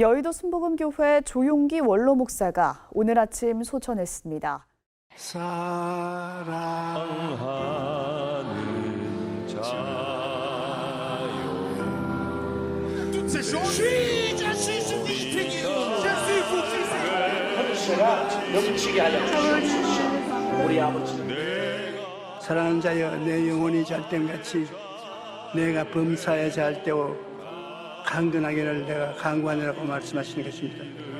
여의도 순복음교회 조용기 원로 목사가 오늘 아침 소천했습니다. 사랑하는 자요. 우리. 사랑하는 자여 내 영혼이 잘된 같이 내가 범사에 잘 때오 강건하기를 내가 강구하느라고 말씀하시는 것입니다.